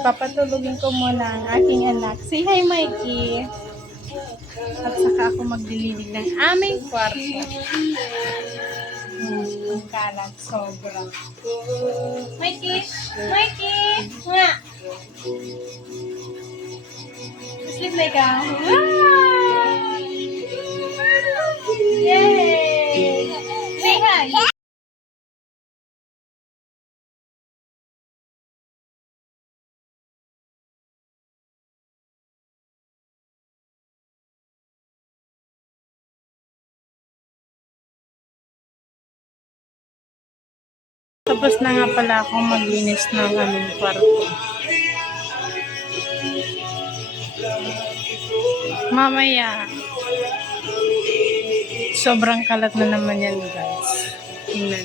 Papatulugin ko muna ang aking anak. Say hi, Mikey. At saka ako maglilinig ng aming kwarto. Ang kalat, sobra. Mikey! Mikey! Nga! Sleep like ka. Wow! Yay! Say hi! Tapos na nga pala akong maglinis ng aming kwarto. Mamaya, sobrang kalat na naman yan, guys. Tingnan.